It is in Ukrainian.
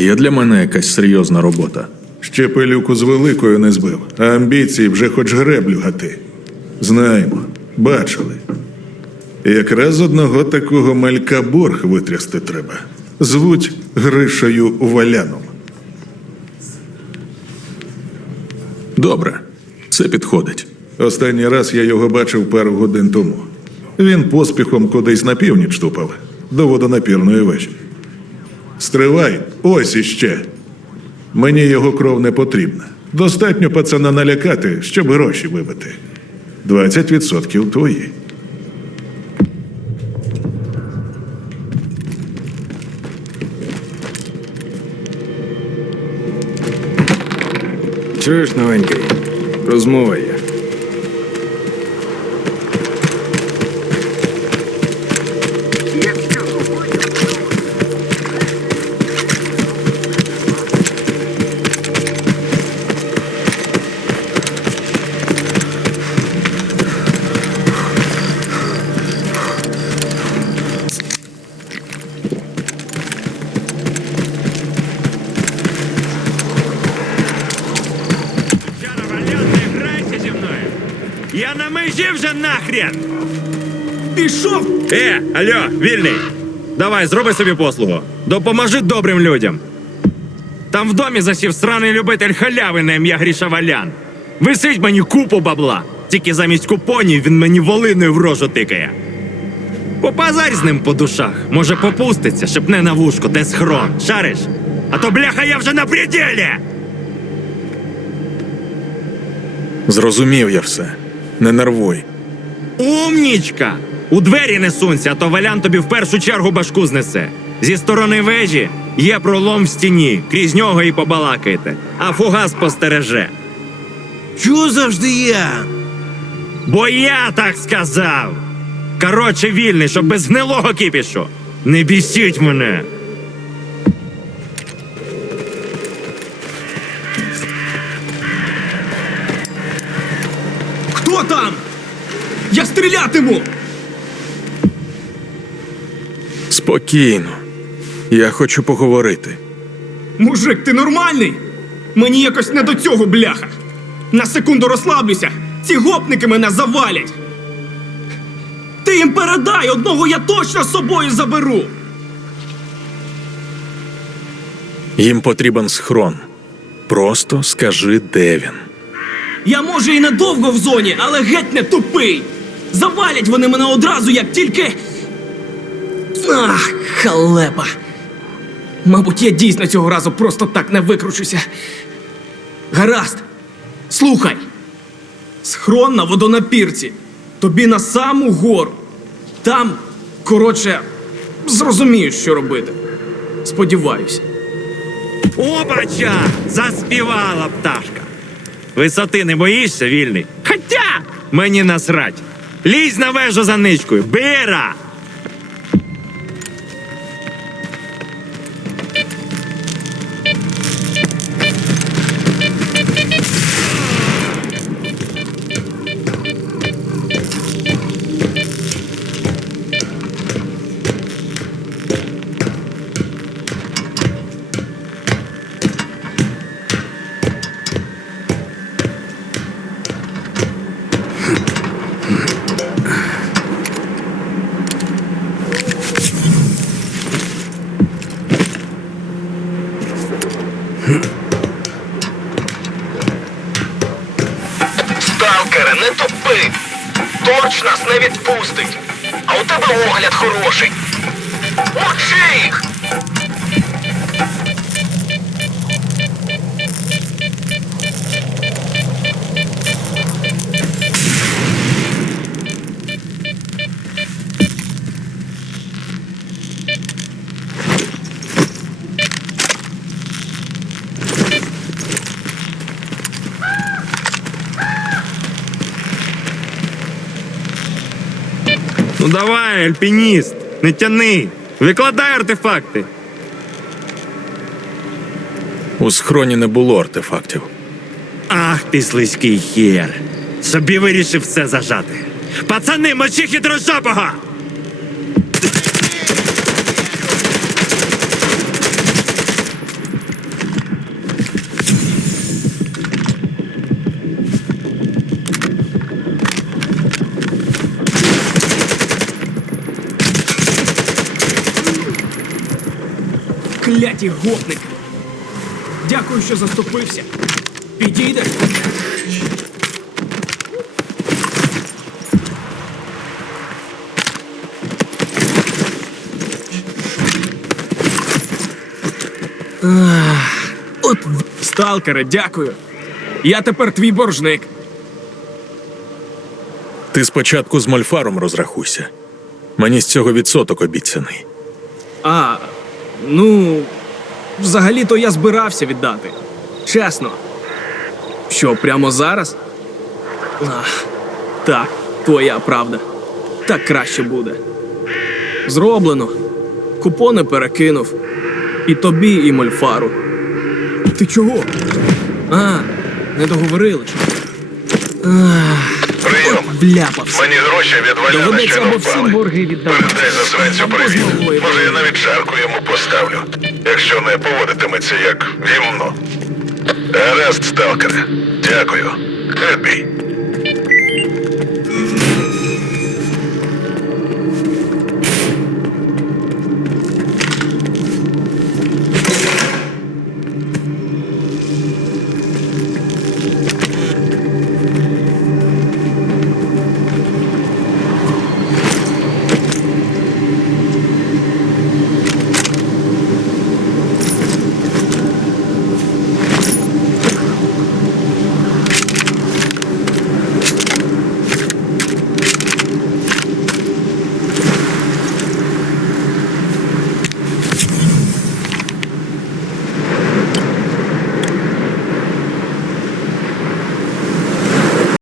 Є для мене якась серйозна робота. Ще пилюку з великою не збив, а амбіції вже хоч греблю гати. Знаємо, бачили. Якраз одного такого малька борг витрясти треба. Звуть Гришею Валяном. Добре, це підходить. Останній раз я його бачив пару годин тому. Він поспіхом кудись на північ тупав до водонапірної вежі. Стривай, ось іще. Мені його кров не потрібна. Достатньо пацана налякати, щоб гроші вибити. 20% твої. Чуєш, новенький? Розмова є. Я на межі вже нахрен! Пішов! Е, алло, вільний! Давай, зроби собі послугу. Допоможи добрим людям. Там в домі засів сраний любитель халяви на ім'я Гріша Валян. Висить мені купу бабла. Тільки замість купонів він мені волиною в рожу тикає. Попазарь з ним по душах. Може попуститься, шепне на вушко, де схрон. Шариш? А то бляха я вже на пределі! Зрозумів я все. Не нервуй. Умнічка! У двері не сунься, а то валян тобі в першу чергу башку знесе. Зі сторони вежі є пролом в стіні, крізь нього і побалакайте, а фугас постереже. Чого завжди я? Бо я так сказав. Коротше, вільний, щоб без гнилого кипішу. Не бісіть мене. Стрілятиму! Спокійно. Я хочу поговорити. Мужик, ти нормальний? Мені якось не до цього бляха. На секунду розслаблюся. Ці гопники мене завалять. Ти їм передай, одного я точно з собою заберу. Їм потрібен схрон. Просто скажи, де він. Я може і недовго в зоні, але геть не тупий. Завалять вони мене одразу, як тільки. Ах, халепа. Мабуть, я дійсно цього разу просто так не викручуся. Гаразд. Слухай. Схрон на водонапірці. Тобі на саму гору. Там, коротше, зрозумієш, що робити. Сподіваюся. Опача! Заспівала пташка. Висоти не боїшся, вільний? Хотя мені насрать. Лізь на вежу за ничкою. Бира! Сталкере, не тупи! Торч нас не відпустить! А у тебе огляд хороший! Мовчи Ну давай, альпініст, не тяни. Викладай артефакти. У схроні не було артефактів. Ах ти слизький хір. Собі вирішив все зажати. Пацани, мочі хитрожопого! Кляті гопники. Дякую, що заступився. Підійдеш? Ах, От сталкере, дякую. Я тепер твій боржник. Ти спочатку з Мольфаром розрахуйся. Мені з цього відсоток обіцяний. А, ну, взагалі-то я збирався віддати. Чесно. Що, прямо зараз? Ах, так, твоя правда. Так краще буде. Зроблено. Купони перекинув. І тобі, і мольфару. Ти чого? А, не договорили. ж. Вляпався. Мені гроші від Валяна Доведеться ще або впали. борги віддавати. Передай засранцю Або привіт. знову Може, я навіть шарку йому поставлю, якщо не поводитиметься як гімно. Гаразд, сталкере. Дякую. Відбій.